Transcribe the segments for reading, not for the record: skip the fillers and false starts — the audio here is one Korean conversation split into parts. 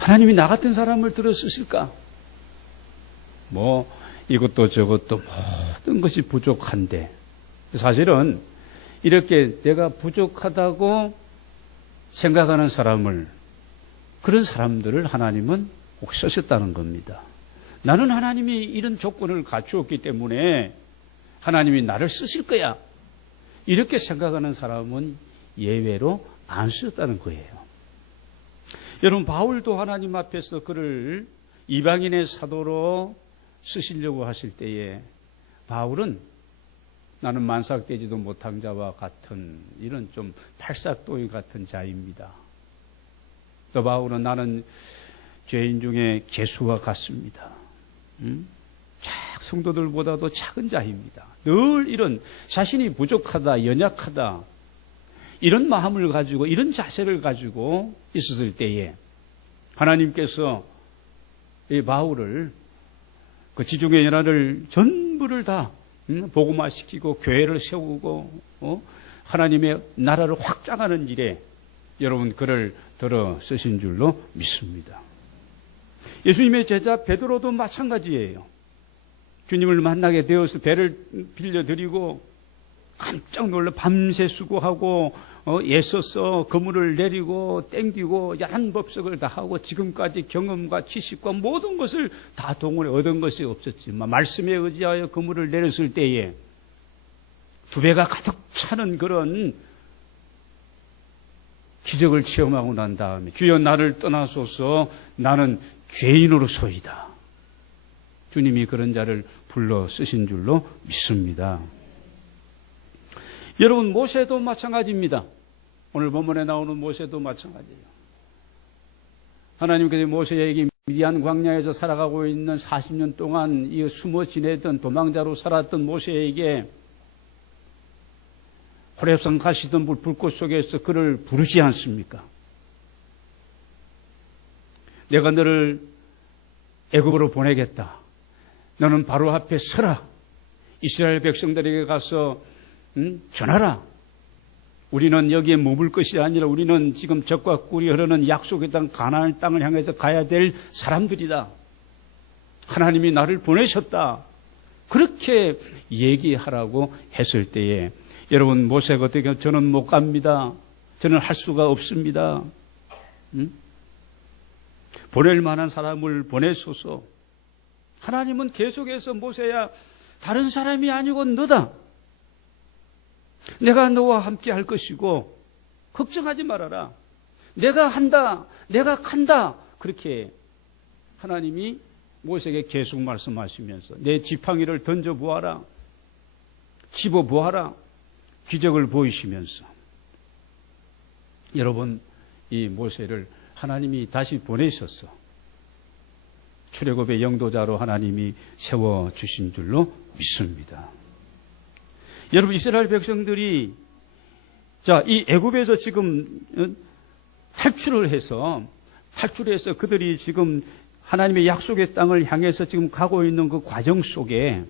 하나님이 나 같은 사람을 들어 쓰실까? 이것도 저것도 모든 것이 부족한데, 사실은 이렇게 내가 부족하다고 생각하는 사람을, 그런 사람들을 하나님은 꼭 쓰셨다는 겁니다. 나는 하나님이 이런 조건을 갖추었기 때문에 하나님이 나를 쓰실 거야, 이렇게 생각하는 사람은 예외로 안 쓰셨다는 거예요. 여러분, 바울도 하나님 앞에서 그를 이방인의 사도로 쓰시려고 하실 때에 바울은 나는 만삭되지도 못한 자와 같은 이런 좀 팔싹도이 같은 자입니다. 또 바울은 나는 죄인 중에 개수와 같습니다. 성도들보다도 작은 자입니다. 늘 이런 자신이 부족하다, 연약하다, 이런 마음을 가지고, 이런 자세를 가지고 있었을 때에 하나님께서 이 바울을, 그 지중해 연합을 전부를 다 복음화시키고 교회를 세우고 하나님의 나라를 확장하는 일에 여러분 그를 들어 쓰신 줄로 믿습니다. 예수님의 제자 베드로도 마찬가지예요. 주님을 만나게 되어서 배를 빌려드리고 깜짝 놀라 밤새 수고하고 애써서 그물을 내리고 땡기고 야단 법석을 다 하고 지금까지 경험과 지식과 모든 것을 다 동원해 얻은 것이 없었지만 말씀에 의지하여 그물을 내렸을 때에 두 배가 가득 차는 그런 기적을 체험하고 난 다음에 주여 나를 떠나소서 나는 죄인으로소이다. 주님이 그런 자를 불러 쓰신 줄로 믿습니다. 여러분, 모세도 마찬가지입니다. 오늘 본문에 나오는 모세도 마찬가지예요. 하나님께서 모세에게 미디안 광야에서 살아가고 있는 40년 동안 이 숨어 지내던 도망자로 살았던 모세에게 호렙산 가시던 불꽃 속에서 그를 부르지 않습니까? 내가 너를 애굽으로 보내겠다. 너는 바로 앞에 서라. 이스라엘 백성들에게 가서 전하라. 우리는 여기에 머물 것이 아니라 우리는 지금 젖과 꿀이 흐르는 약속의 땅 가나안 땅을 향해서 가야 될 사람들이다. 하나님이 나를 보내셨다. 그렇게 얘기하라고 했을 때에 여러분, 모세가 어떻게 저는 못 갑니다. 저는 할 수가 없습니다. 보낼 만한 사람을 보내소서. 하나님은 계속해서 모세야, 다른 사람이 아니고 너다. 내가 너와 함께 할 것이고 걱정하지 말아라. 내가 한다. 내가 간다. 그렇게 하나님이 모세에게 계속 말씀하시면서 내 지팡이를 던져보아라. 집어보아라. 기적을 보이시면서 여러분, 이 모세를 하나님이 다시 보내셔서 출애굽의 영도자로 하나님이 세워주신 줄로 믿습니다. 여러분, 이스라엘 백성들이 이 애굽에서 지금 탈출해서 그들이 지금 하나님의 약속의 땅을 향해서 지금 가고 있는 그 과정 속에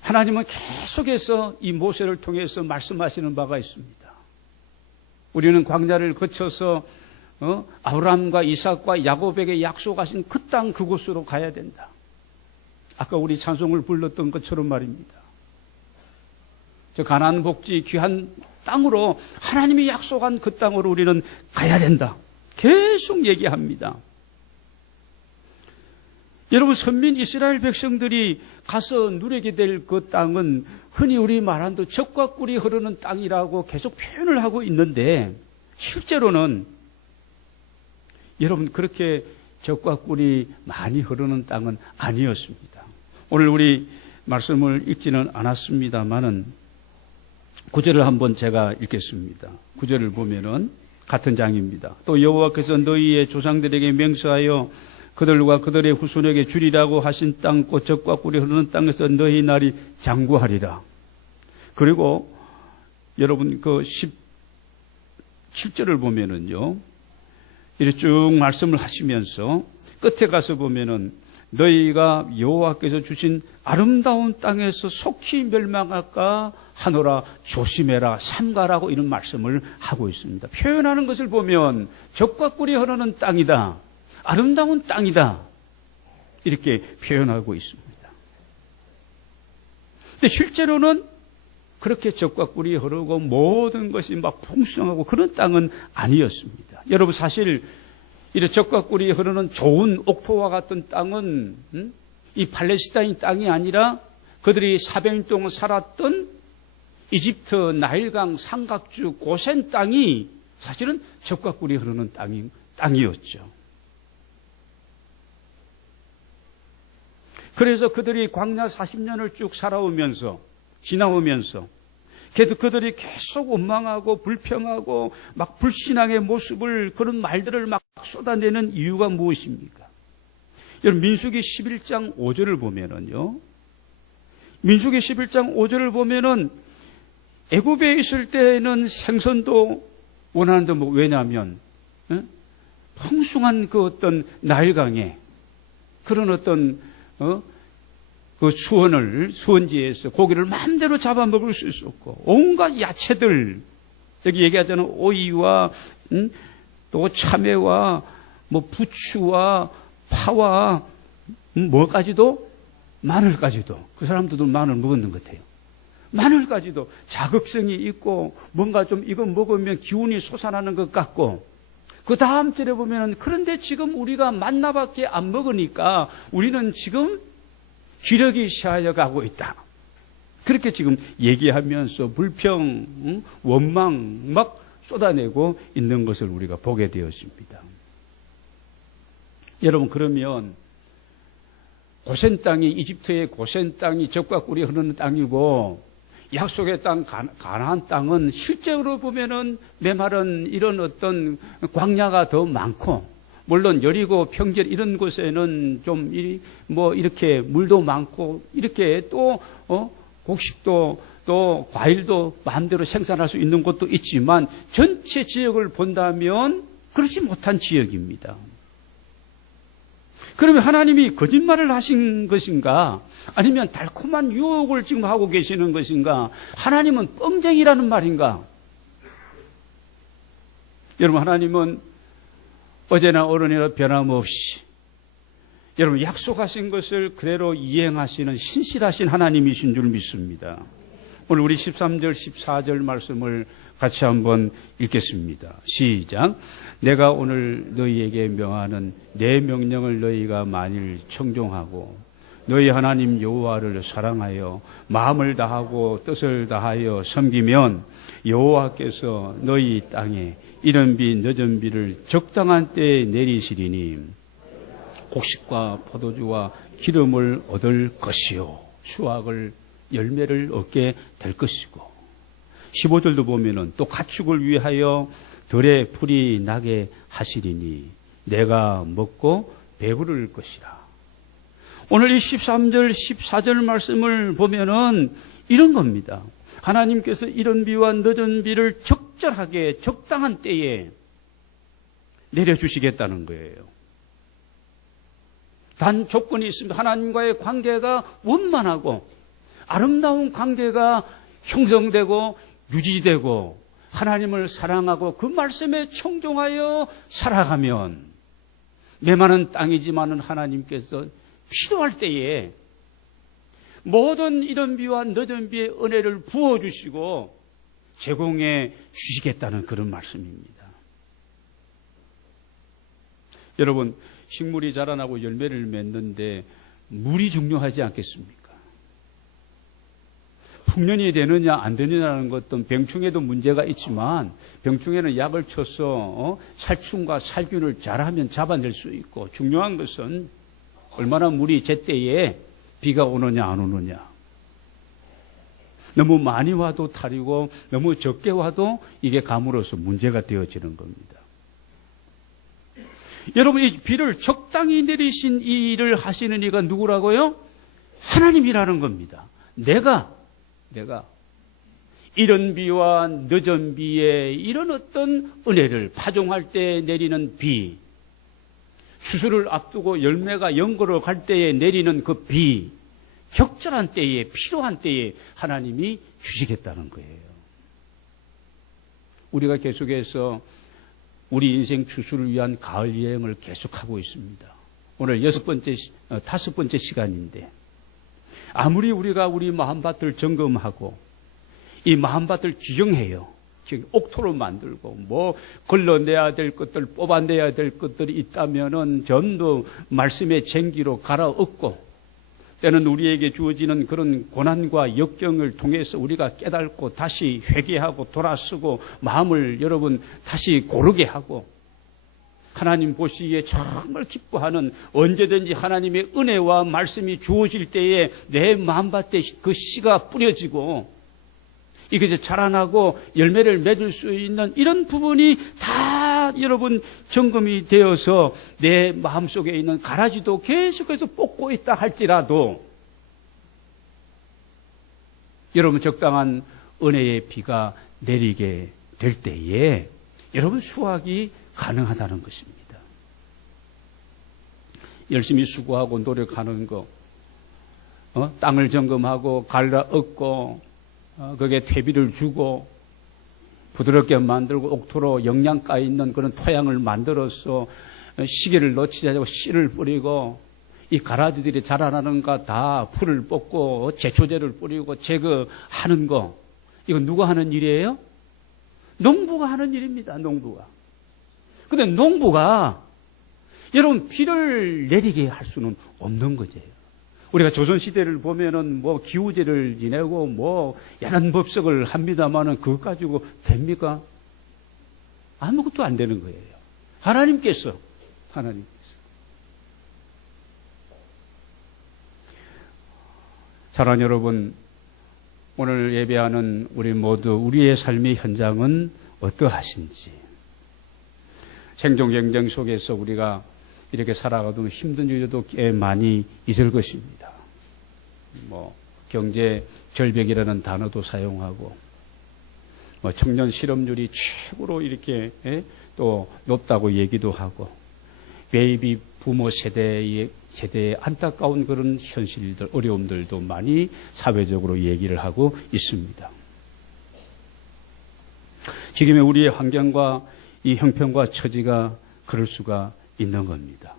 하나님은 계속해서 이 모세를 통해서 말씀하시는 바가 있습니다. 우리는 광야를 거쳐서 아브라함과 이삭과 야곱에게 약속하신 그 땅 그곳으로 가야 된다. 아까 우리 찬송을 불렀던 것처럼 말입니다. 저 가나안 복지 귀한 땅으로 하나님이 약속한 그 땅으로 우리는 가야 된다. 계속 얘기합니다. 여러분, 선민 이스라엘 백성들이 가서 누리게 될 그 땅은 흔히 우리 말한 젖과 꿀이 흐르는 땅이라고 계속 표현을 하고 있는데 실제로는 여러분, 그렇게 젖과 꿀이 많이 흐르는 땅은 아니었습니다. 오늘 우리 말씀을 읽지는 않았습니다만은 9절을 한번 제가 읽겠습니다. 9절을 보면은 같은 장입니다. 또 여호와께서 너희의 조상들에게 맹세하여 그들과 그들의 후손에게 주리라고 하신 땅 곧 젖과 꿀이 흐르는 땅에서 너희 날이 장구하리라. 그리고 여러분 그 17절을 보면은요, 이렇게 쭉 말씀을 하시면서 끝에 가서 보면은 너희가 여호와께서 주신 아름다운 땅에서 속히 멸망할까 하노라. 조심해라, 삼가라고 이런 말씀을 하고 있습니다. 표현하는 것을 보면 젖과 꿀이 흐르는 땅이다, 아름다운 땅이다, 이렇게 표현하고 있습니다. 근데 실제로는 그렇게 젖과 꿀이 흐르고 모든 것이 막 풍성하고 그런 땅은 아니었습니다. 여러분, 사실 이런 젖과 꿀이 흐르는 좋은 옥토와 같은 땅은 이 팔레스타인 땅이 아니라 그들이 400년 동안 살았던 이집트 나일강 삼각주 고센 땅이 사실은 젖과 꿀이 흐르는 땅이었죠. 그래서 그들이 광야 40년을 쭉 지나오면서 그들이 계속 원망하고 불평하고 막 불신앙의 모습을, 그런 말들을 막 쏟아내는 이유가 무엇입니까? 여러분, 민수기 11장 5절을 보면은요, 민수기 11장 5절을 보면은 애굽에 있을 때는 생선도 원하는데, 왜냐하면 풍성한 그 어떤 나일강에 그런 어떤 그 수원지에서 고기를 마음대로 잡아먹을 수 있었고, 온갖 야채들, 여기 얘기하자면 오이와 또 참외와 뭐 부추와 파와 뭐까지도, 마늘까지도, 그 사람들도 마늘 먹었는 것 같아요. 마늘까지도 자극성이 있고 뭔가 좀 이거 먹으면 기운이 솟아나는 것 같고, 그 다음 절에 보면은 그런데 지금 우리가 만나밖에 안 먹으니까 우리는 지금 기력이 쇠하여 가고 있다. 그렇게 지금 얘기하면서 불평, 원망 막 쏟아내고 있는 것을 우리가 보게 되었습니다. 여러분, 그러면 고센 땅이, 이집트의 고센 땅이 젖과 꿀이 흐르는 땅이고, 약속의 땅 가나안 땅은 실제로 보면은 메마른 이런 어떤 광야가 더 많고, 물론 여리고 평전 이런 곳에는 좀 뭐 이렇게 물도 많고, 이렇게 또 곡식도 또 과일도 마음대로 생산할 수 있는 곳도 있지만, 전체 지역을 본다면 그렇지 못한 지역입니다. 그러면 하나님이 거짓말을 하신 것인가? 아니면 달콤한 유혹을 지금 하고 계시는 것인가? 하나님은 뻥쟁이라는 말인가? 여러분, 하나님은 어제나 오늘이나 변함없이 여러분 약속하신 것을 그대로 이행하시는 신실하신 하나님이신 줄 믿습니다. 오늘 우리 13절, 14절 말씀을 같이 한번 읽겠습니다. 시작. 내가 오늘 너희에게 명하는 내 명령을 너희가 만일 청종하고 너희 하나님 여호와를 사랑하여 마음을 다하고 뜻을 다하여 섬기면 여호와께서 너희 땅에 이른 비 늦은 비를 적당한 때에 내리시리니 곡식과 포도주와 기름을 얻을 것이요 수확을 열매를 얻게 될 것이고, 15절도 보면은 또 가축을 위하여 들에 풀이 나게 하시리니 내가 먹고 배부를 것이라. 오늘 이 13절 14절 말씀을 보면은 이런 겁니다. 하나님께서 이른 비와 늦은 비를 적절하게 적당한 때에 내려주시겠다는 거예요. 단 조건이 있습니다. 하나님과의 관계가 원만하고 아름다운 관계가 형성되고 유지되고 하나님을 사랑하고 그 말씀에 청종하여 살아가면, 메마른 땅이지만은 하나님께서 필요할 때에 모든 이른 비와 늦은 비의 은혜를 부어주시고 제공해 주시겠다는 그런 말씀입니다. 여러분, 식물이 자라나고 열매를 맺는데 물이 중요하지 않겠습니까? 풍년이 되느냐 안 되느냐는 것도 병충해도 문제가 있지만, 병충해는 약을 쳐서 살충과 살균을 잘하면 잡아낼 수 있고, 중요한 것은 얼마나 물이 제때에 비가 오느냐 안 오느냐. 너무 많이 와도 탈이고 너무 적게 와도 이게 가물어서 문제가 되어지는 겁니다. 여러분, 이 비를 적당히 내리신 이 일을 하시는 이가 누구라고요? 하나님이라는 겁니다. 내가 이른 비와 늦은 비에 이런 어떤 은혜를, 파종할 때 내리는 비, 추수를 앞두고 열매가 연고로 갈 때에 내리는 그 비, 적절한 때에, 필요한 때에 하나님이 주시겠다는 거예요. 우리가 계속해서 우리 인생 추수를 위한 가을 여행을 계속하고 있습니다. 오늘 다섯 번째 시간인데, 아무리 우리가 우리 마음밭을 점검하고 이 마음밭을 규정해요. 옥토로 만들고 뭐 걸러내야 될 것들, 뽑아내야 될 것들이 있다면은 전부 말씀의 쟁기로 갈아엎고, 때는 우리에게 주어지는 그런 고난과 역경을 통해서 우리가 깨닫고 다시 회개하고 돌아서고 마음을 여러분 다시 고르게 하고, 하나님 보시기에 정말 기뻐하는, 언제든지 하나님의 은혜와 말씀이 주어질 때에 내 마음밭에 그 씨가 뿌려지고 이것이 자라나고 열매를 맺을 수 있는 이런 부분이 다 여러분 점검이 되어서 내 마음속에 있는 가라지도 계속해서 뽑고 있다 할지라도, 여러분 적당한 은혜의 비가 내리게 될 때에 여러분 수확이 가능하다는 것입니다. 열심히 수고하고 노력하는 거, 땅을 점검하고 갈라엎고 거기에 퇴비를 주고 부드럽게 만들고 옥토로 영양가 있는 그런 토양을 만들어서 시기를 놓치지 않고 씨를 뿌리고 이 가라지들이 자라나는가 다 풀을 뽑고 제초제를 뿌리고 제거하는 거, 이건 누가 하는 일이에요? 농부가 하는 일입니다. 농부가. 근데 농부가 여러분 비를 내리게 할 수는 없는 거죠. 우리가 조선시대를 보면은 뭐 기우제를 지내고 뭐 야한 법석을 합니다만은 그것 가지고 됩니까? 아무것도 안 되는 거예요. 하나님께서. 사랑하는 여러분, 오늘 예배하는 우리 모두 우리의 삶의 현장은 어떠하신지, 생존 경쟁 속에서 우리가 이렇게 살아가도 힘든 일도 꽤 많이 있을 것입니다. 뭐 경제 절벽이라는 단어도 사용하고, 뭐 청년 실업률이 최고로 이렇게 또 높다고 얘기도 하고, 베이비 부모 세대의 안타까운 그런 현실들, 어려움들도 많이 사회적으로 얘기를 하고 있습니다. 지금의 우리의 환경과 이 형편과 처지가 그럴 수가 있는 겁니다.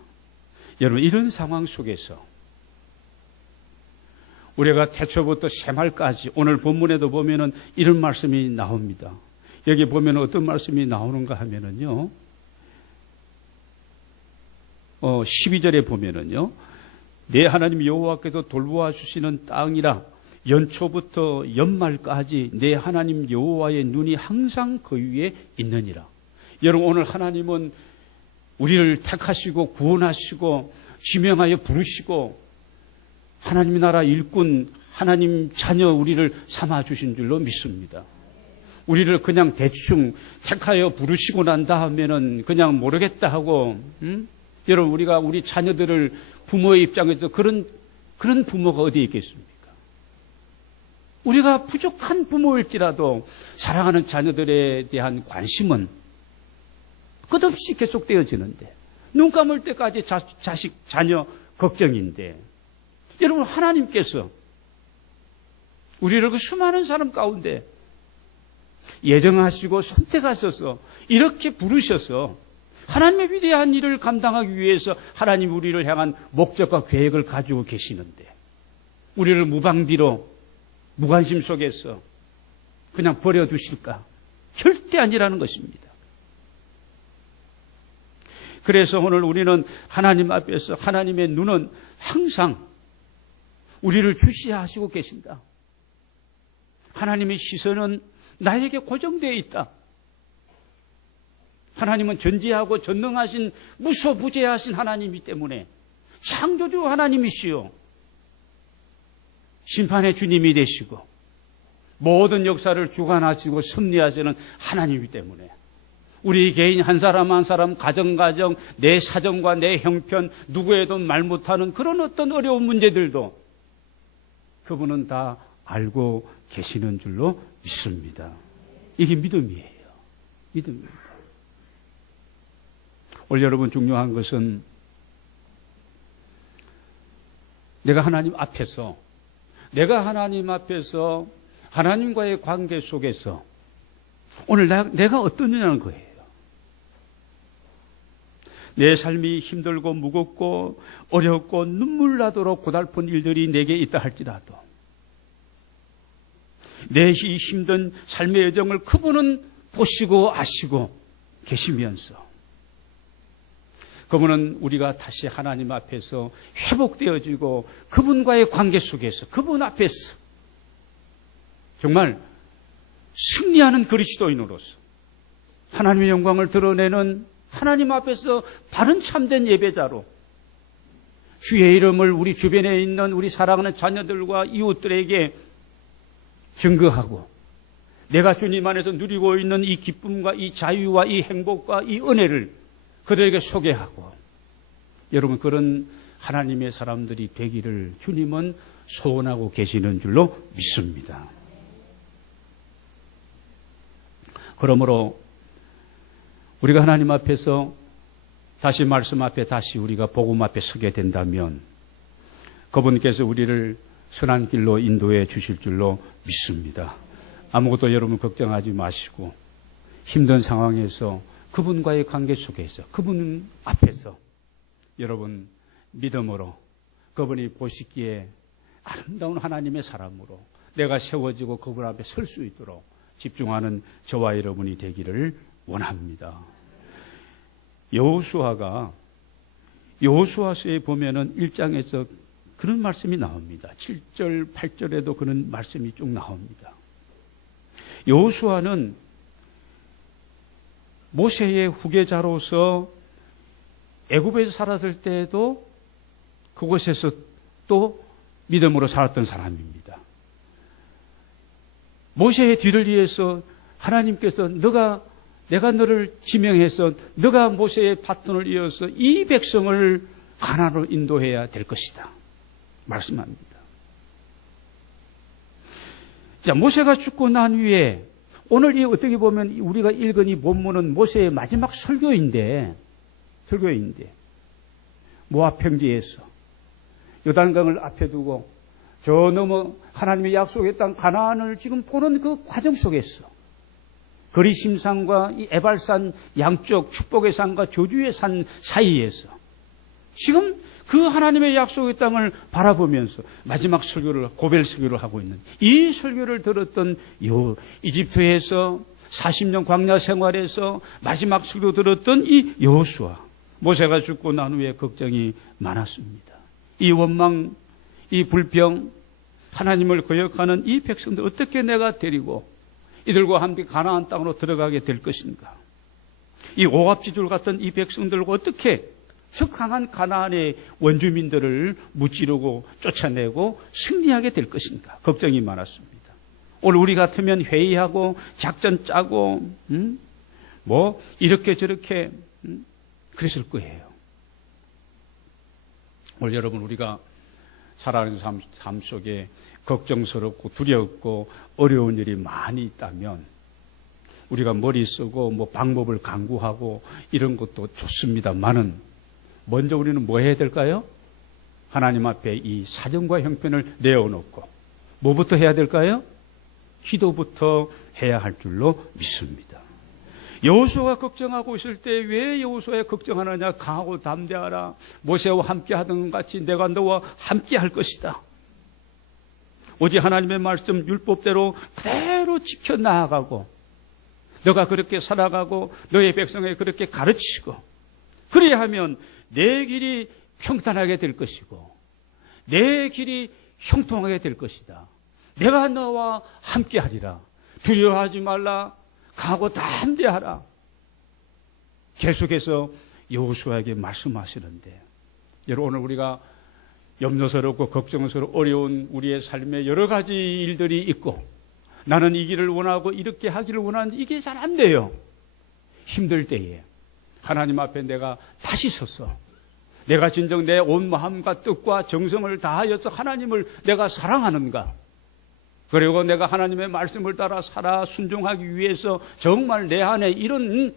여러분, 이런 상황 속에서 우리가 태초부터 새말까지 오늘 본문에도 보면은 이런 말씀이 나옵니다. 여기 보면 어떤 말씀이 나오는가 하면은요, 12절에 보면은요, 내 하나님 여호와께서 돌보아 주시는 땅이라 연초부터 연말까지 내 하나님 여호와의 눈이 항상 그 위에 있느니라. 여러분, 오늘 하나님은 우리를 택하시고 구원하시고 지명하여 부르시고 하나님의 나라 일꾼, 하나님 자녀 우리를 삼아주신 줄로 믿습니다. 우리를 그냥 대충 택하여 부르시고 난 다음에는 그냥 모르겠다 하고, 여러분, 우리가 우리 자녀들을 부모의 입장에서 그런 부모가 어디 있겠습니까? 우리가 부족한 부모일지라도 사랑하는 자녀들에 대한 관심은 끝없이 계속되어지는데, 눈 감을 때까지 자식, 자녀 걱정인데, 여러분, 하나님께서 우리를 그 수많은 사람 가운데 예정하시고 선택하셔서 이렇게 부르셔서 하나님의 위대한 일을 감당하기 위해서 하나님 우리를 향한 목적과 계획을 가지고 계시는데, 우리를 무방비로 무관심 속에서 그냥 버려두실까? 절대 아니라는 것입니다. 그래서 오늘 우리는 하나님 앞에서 하나님의 눈은 항상 우리를 주시하시고 계신다. 하나님의 시선은 나에게 고정되어 있다. 하나님은 전지하고 전능하신 무소부재하신 하나님이기 때문에 창조주 하나님이시요, 심판의 주님이 되시고 모든 역사를 주관하시고 섭리하시는 하나님이기 때문에 우리 개인 한 사람 한 사람, 가정 내 사정과 내 형편, 누구에도 말 못하는 그런 어떤 어려운 문제들도 그분은 다 알고 계시는 줄로 믿습니다. 이게 믿음이에요. 믿음입니다. 오늘 여러분, 중요한 것은 내가 하나님 앞에서 하나님과의 관계 속에서 오늘 내가 어떠냐는 거예요. 내 삶이 힘들고 무겁고 어렵고 눈물 나도록 고달픈 일들이 내게 있다 할지라도 내 이 힘든 삶의 여정을 그분은 보시고 아시고 계시면서 그분은 우리가 다시 하나님 앞에서 회복되어지고 그분과의 관계 속에서 그분 앞에서 정말 승리하는 그리스도인으로서 하나님의 영광을 드러내는 하나님 앞에서 바른 참된 예배자로 주의 이름을 우리 주변에 있는 우리 사랑하는 자녀들과 이웃들에게 증거하고 내가 주님 안에서 누리고 있는 이 기쁨과 이 자유와 이 행복과 이 은혜를 그들에게 소개하고 여러분 그런 하나님의 사람들이 되기를 주님은 소원하고 계시는 줄로 믿습니다. 그러므로 우리가 하나님 앞에서 다시 말씀 앞에 다시 우리가 복음 앞에 서게 된다면 그분께서 우리를 선한 길로 인도해 주실 줄로 믿습니다. 아무것도 여러분 걱정하지 마시고 힘든 상황에서 그분과의 관계 속에서 그분 앞에서 여러분 믿음으로 그분이 보시기에 아름다운 하나님의 사람으로 내가 세워지고 그분 앞에 설 수 있도록 집중하는 저와 여러분이 되기를 원합니다. 여호수아서에 보면은 1장에서 그런 말씀이 나옵니다. 7절, 8절에도 그런 말씀이 쭉 나옵니다. 여호수아는 모세의 후계자로서 애굽에서 살았을 때에도 그곳에서 또 믿음으로 살았던 사람입니다. 모세의 뒤를 이어서 하나님께서 내가 너를 지명해서 너가 모세의 바톤을 이어서 이 백성을 가나안으로 인도해야 될 것이다. 말씀합니다. 자, 모세가 죽고 난 후에 오늘 이 어떻게 보면 우리가 읽은 이 본문은 모세의 마지막 설교인데 모압 평지에서 요단강을 앞에 두고 저 너머 하나님의 약속의 땅 가나안을 지금 보는 그 과정 속에서 거리심산과 이 에발산 양쪽 축복의 산과 저주의 산 사이에서 지금 그 하나님의 약속의 땅을 바라보면서 마지막 설교를 고별 설교를 하고 있는 이 설교를 들었던 이집트에서 40년 광야 생활에서 마지막 설교 들었던 이 여호수아 모세가 죽고 난 후에 걱정이 많았습니다. 이 원망, 이 불평, 하나님을 거역하는 이 백성들 어떻게 내가 데리고 이들과 함께 가나안 땅으로 들어가게 될 것인가? 이 오합지졸 같은 이 백성들과 어떻게 저 강한 가나안의 원주민들을 무찌르고 쫓아내고 승리하게 될 것인가? 걱정이 많았습니다. 오늘 우리 같으면 회의하고 작전 짜고 이렇게 저렇게 그랬을 거예요. 오늘 여러분 우리가 살아가는 삶 속에 걱정스럽고 두렵고 어려운 일이 많이 있다면 우리가 머리 쓰고 방법을 강구하고 이런 것도 좋습니다만은 먼저 우리는 뭐 해야 될까요? 하나님 앞에 이 사정과 형편을 내어놓고 뭐부터 해야 될까요? 기도부터 해야 할 줄로 믿습니다. 여호수아가 걱정하고 있을 때 왜 여호수아가 걱정하느냐? 강하고 담대하라. 모세와 함께 하던 것 같이 내가 너와 함께 할 것이다. 오직 하나님의 말씀 율법대로 그대로 지켜나가고 너가 그렇게 살아가고 너의 백성에게 그렇게 가르치고 그래야 하면 내 길이 평탄하게 될 것이고 내 길이 형통하게 될 것이다. 내가 너와 함께 하리라. 두려워하지 말라. 강하고 담대하라. 계속해서 여호수아에게 말씀하시는데 여러분 오늘 우리가 염려스럽고 걱정스럽고 어려운 우리의 삶에 여러 가지 일들이 있고 나는 이 길을 원하고 이렇게 하기를 원하는데 이게 잘 안 돼요. 힘들 때에 하나님 앞에 내가 다시 서서 내가 진정 내 온 마음과 뜻과 정성을 다하여서 하나님을 내가 사랑하는가? 그리고 내가 하나님의 말씀을 따라 살아 순종하기 위해서 정말 내 안에 이런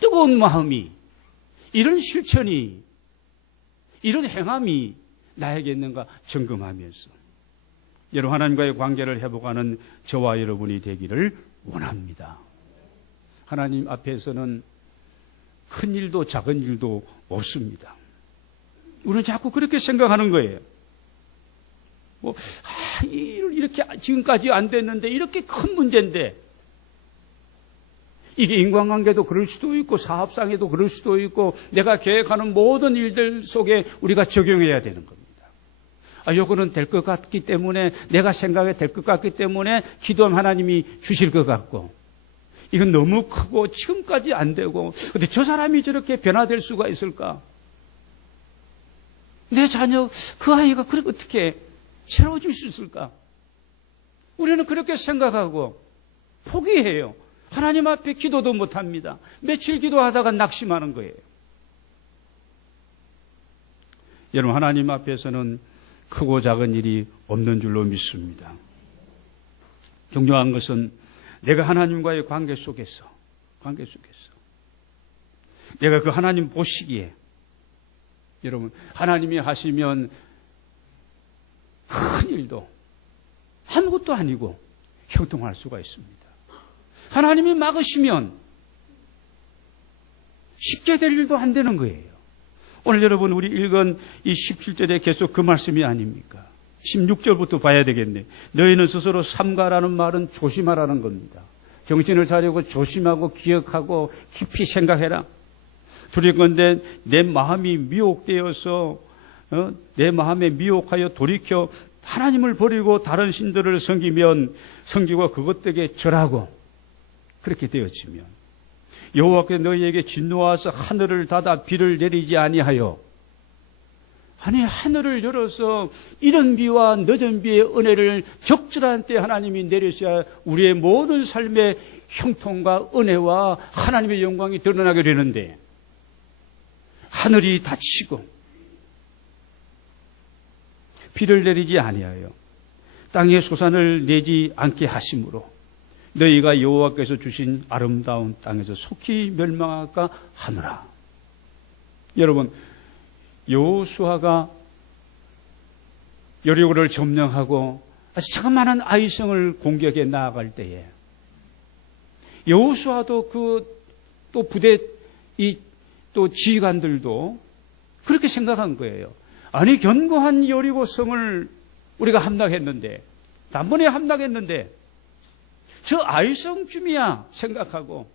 뜨거운 마음이, 이런 실천이, 이런 행함이 나에게 있는가 점검하면서 여러분 하나님과의 관계를 회복하는 저와 여러분이 되기를 원합니다. 하나님 앞에서는 큰 일도 작은 일도 없습니다. 우리는 자꾸 그렇게 생각하는 거예요. 이렇게 지금까지 안 됐는데 이렇게 큰 문제인데 이게 인간관계도 그럴 수도 있고 사업상에도 그럴 수도 있고 내가 계획하는 모든 일들 속에 우리가 적용해야 되는 겁니다. 요거는 될 것 같기 때문에 내가 생각해 될 것 같기 때문에 기도하면 하나님이 주실 것 같고 이건 너무 크고 지금까지 안 되고 근데 저 사람이 저렇게 변화될 수가 있을까? 내 자녀 그 아이가 그렇게 어떻게 새로워질 수 있을까? 우리는 그렇게 생각하고 포기해요. 하나님 앞에 기도도 못합니다. 며칠 기도하다가 낙심하는 거예요. 여러분 하나님 앞에서는 크고 작은 일이 없는 줄로 믿습니다. 중요한 것은 내가 하나님과의 관계 속에서 내가 그 하나님 보시기에 여러분 하나님이 하시면 큰 일도 아무것도 아니고 형통할 수가 있습니다. 하나님이 막으시면 쉽게 될 일도 안 되는 거예요. 오늘 여러분 우리 읽은 이 17절에 계속 그 말씀이 아닙니까? 16절부터 봐야 되겠네. 너희는 스스로 삼가라는 말은 조심하라는 겁니다. 정신을 차리고 조심하고 기억하고 깊이 생각해라. 두렵건대 내 마음이 미혹되어서 내 마음에 미혹하여 돌이켜 하나님을 버리고 다른 신들을 섬기고 그것들에게 절하고 그렇게 되어지면 여호와께서 너희에게 진노하사 하늘을 닫아 비를 내리지 아니하여 아니 하늘을 열어서 이른 비와 늦은 비의 은혜를 적절한 때 하나님이 내리셔야 우리의 모든 삶의 형통과 은혜와 하나님의 영광이 드러나게 되는데 하늘이 닫히고 비를 내리지 아니하여 땅에 소산을 내지 않게 하심으로 너희가 여호와께서 주신 아름다운 땅에서 속히 멸망할까 하노라. 여러분 여호수아가 여리고를 점령하고 아주 자그마한 아이성을 공격해 나아갈 때에 여호수아도 또 부대 또 지휘관들도 그렇게 생각한 거예요. 아니 견고한 여리고 성을 우리가 함락했는데 단번에 함락했는데 저 아이성쯤이야 생각하고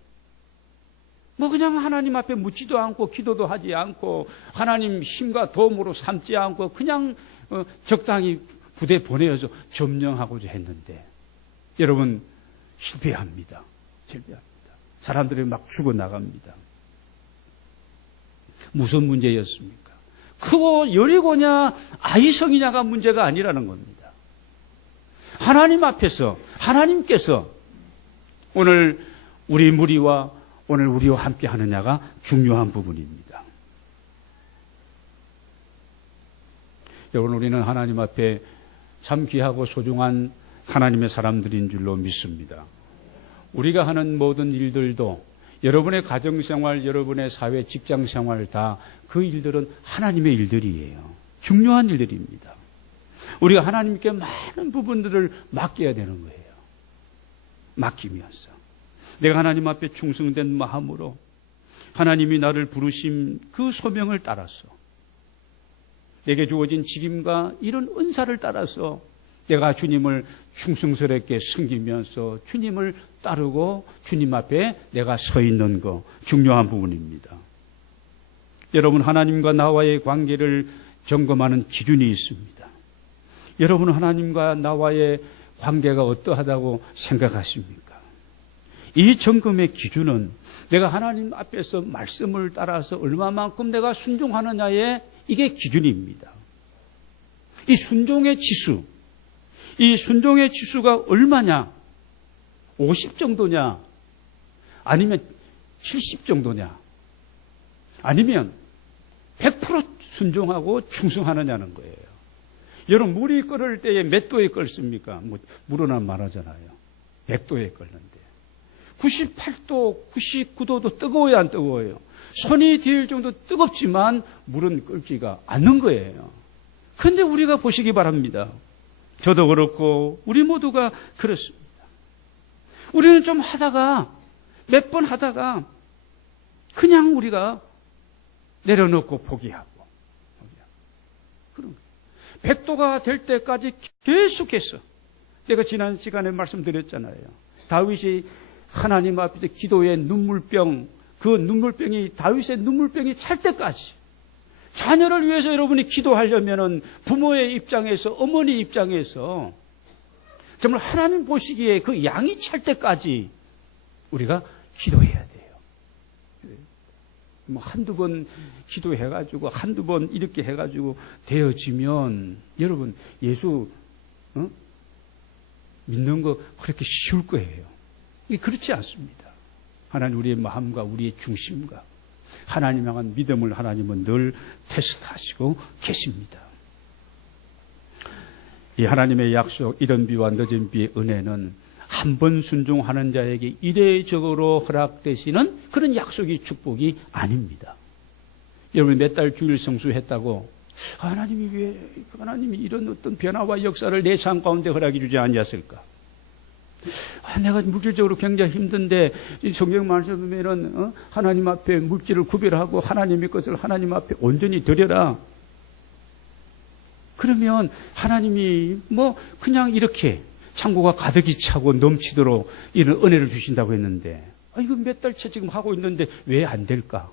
그냥 하나님 앞에 묻지도 않고 기도도 하지 않고 하나님 힘과 도움으로 삼지 않고 그냥 적당히 부대 보내어서 점령하고자 했는데 여러분 실패합니다. 사람들이 막 죽어나갑니다. 무슨 문제였습니까? 크고 여리고냐 아이성이냐가 문제가 아니라는 겁니다. 하나님 앞에서 하나님께서 오늘 우리 무리와 오늘 우리와 함께 하느냐가 중요한 부분입니다. 여러분 우리는 하나님 앞에 참 귀하고 소중한 하나님의 사람들인 줄로 믿습니다. 우리가 하는 모든 일들도 여러분의 가정생활, 여러분의 사회, 직장생활 다 그 일들은 하나님의 일들이에요. 중요한 일들입니다. 우리가 하나님께 많은 부분들을 맡겨야 되는 거예요. 맡기면서 내가 하나님 앞에 충성된 마음으로 하나님이 나를 부르신 그 소명을 따라서 내게 주어진 직임과 이런 은사를 따라서 내가 주님을 충성스럽게 섬기면서 주님을 따르고 주님 앞에 내가 서 있는 거 중요한 부분입니다. 여러분 하나님과 나와의 관계를 점검하는 기준이 있습니다. 여러분 하나님과 나와의 관계가 어떠하다고 생각하십니까? 이 점검의 기준은 내가 하나님 앞에서 말씀을 따라서 얼마만큼 내가 순종하느냐의 이게 기준입니다. 이 순종의 지수, 이 순종의 지수가 얼마냐? 50 정도냐? 아니면 70 정도냐? 아니면 100% 순종하고 충성하느냐는 거예요. 여러분 물이 끓을 때에 몇 도에 끓습니까? 물은 말하잖아요. 100도에 끓는데 98도, 99도도 뜨거워요, 안 뜨거워요? 손이 닿을 정도 뜨겁지만 물은 끓지가 않는 거예요. 그런데 우리가 보시기 바랍니다. 저도 그렇고 우리 모두가 그렇습니다. 우리는 좀 하다가 몇 번 하다가 그냥 우리가 내려놓고 포기하고 그런 거예요. 100도가 될 때까지 계속해서 내가 지난 시간에 말씀드렸잖아요. 다윗이 하나님 앞에서 기도의 눈물병, 그 눈물병이 다윗의 눈물병이 찰 때까지 자녀를 위해서 여러분이 기도하려면은 부모의 입장에서 어머니 입장에서 정말 하나님 보시기에 그 양이 찰 때까지 우리가 기도해야 돼요. 뭐 한두 번 기도해가지고 한두 번 이렇게 해가지고 되어지면 여러분 예수 믿는 거 그렇게 쉬울 거예요. 이게 그렇지 않습니다. 하나님 우리의 마음과 우리의 중심과 하나님 향한 믿음을 하나님은 늘 테스트하시고 계십니다. 이 하나님의 약속, 이른 비와 늦은 비의 은혜는 한 번 순종하는 자에게 이례적으로 허락되시는 그런 약속이 축복이 아닙니다. 여러분 몇 달 주일 성수했다고 하나님이 왜 하나님이 이런 어떤 변화와 역사를 내 삶 가운데 허락해 주지 않았을까? 내가 물질적으로 굉장히 힘든데 성경 말씀 보면은 하나님 앞에 물질을 구별하고 하나님의 것을 하나님 앞에 온전히 드려라. 그러면 하나님이 뭐 그냥 이렇게 창고가 가득히 차고 넘치도록 이런 은혜를 주신다고 했는데 이거 몇 달째 지금 하고 있는데 왜 안 될까?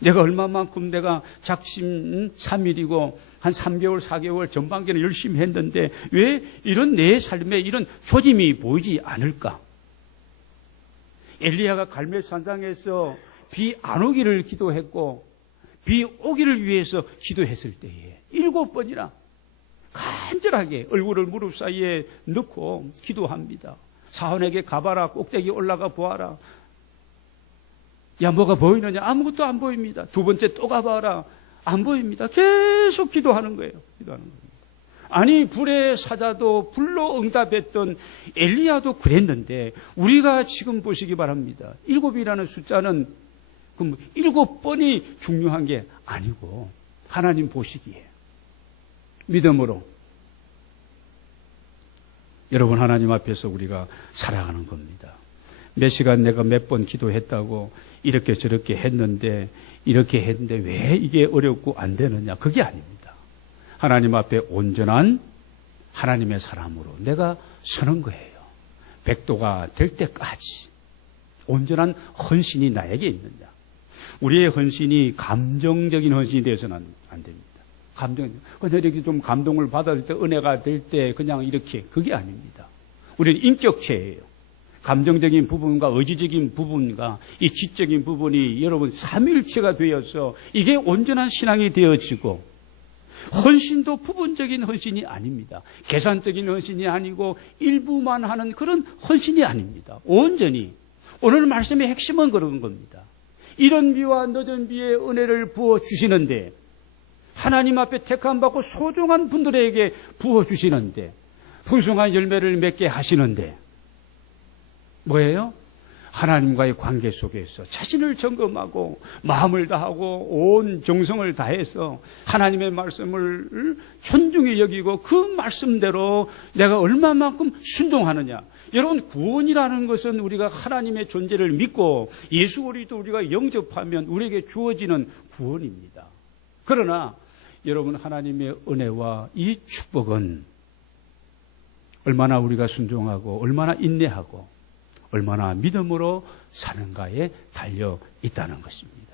내가 얼마만큼 내가 작심 3일이고 한 3개월, 4개월 전반기는 열심히 했는데 왜 이런 내 삶에 이런 조짐이 보이지 않을까? 엘리야가 갈멜산상에서 비 안 오기를 기도했고 비 오기를 위해서 기도했을 때에 7번이나 간절하게 얼굴을 무릎 사이에 넣고 기도합니다. 사원에게 가봐라. 꼭대기 올라가 보아라. 야, 뭐가 보이느냐? 아무것도 안 보입니다. 두 번째 또 가봐라. 안 보입니다. 계속 기도하는 거예요. 기도하는 겁니다. 아니, 불의 사자도 불로 응답했던 엘리야도 그랬는데 우리가 지금 보시기 바랍니다. 7이라는 숫자는 7번이 중요한 게 아니고 하나님 보시기에 믿음으로 여러분 하나님 앞에서 우리가 살아가는 겁니다. 몇 시간 내가 몇 번 기도했다고 이렇게 저렇게 했는데 왜 이게 어렵고 안 되느냐? 그게 아닙니다. 하나님 앞에 온전한 하나님의 사람으로 내가 서는 거예요. 100도가 될 때까지 온전한 헌신이 나에게 있느냐? 우리의 헌신이 감정적인 헌신이 되어서는 안 됩니다. 그냥 이렇게 좀 감동을 받을 때 은혜가 될 때 그냥 이렇게 그게 아닙니다. 우리는 인격체예요. 감정적인 부분과 의지적인 부분과 이 지적인 부분이 여러분 삼위일체가 되어서 이게 온전한 신앙이 되어지고 헌신도 부분적인 헌신이 아닙니다. 계산적인 헌신이 아니고 일부만 하는 그런 헌신이 아닙니다. 온전히 오늘 말씀의 핵심은 그런 겁니다. 이른 비와 늦은 비의 은혜를 부어주시는데 하나님 앞에 택함받고 소중한 분들에게 부어주시는데 풍성한 열매를 맺게 하시는데 뭐예요? 하나님과의 관계 속에서 자신을 점검하고 마음을 다하고 온 정성을 다해서 하나님의 말씀을 존중히 여기고 그 말씀대로 내가 얼마만큼 순종하느냐. 여러분 구원이라는 것은 우리가 하나님의 존재를 믿고 예수 그리스도 우리가 영접하면 우리에게 주어지는 구원입니다. 그러나 여러분 하나님의 은혜와 이 축복은 얼마나 우리가 순종하고 얼마나 인내하고 얼마나 믿음으로 사는가에 달려 있다는 것입니다.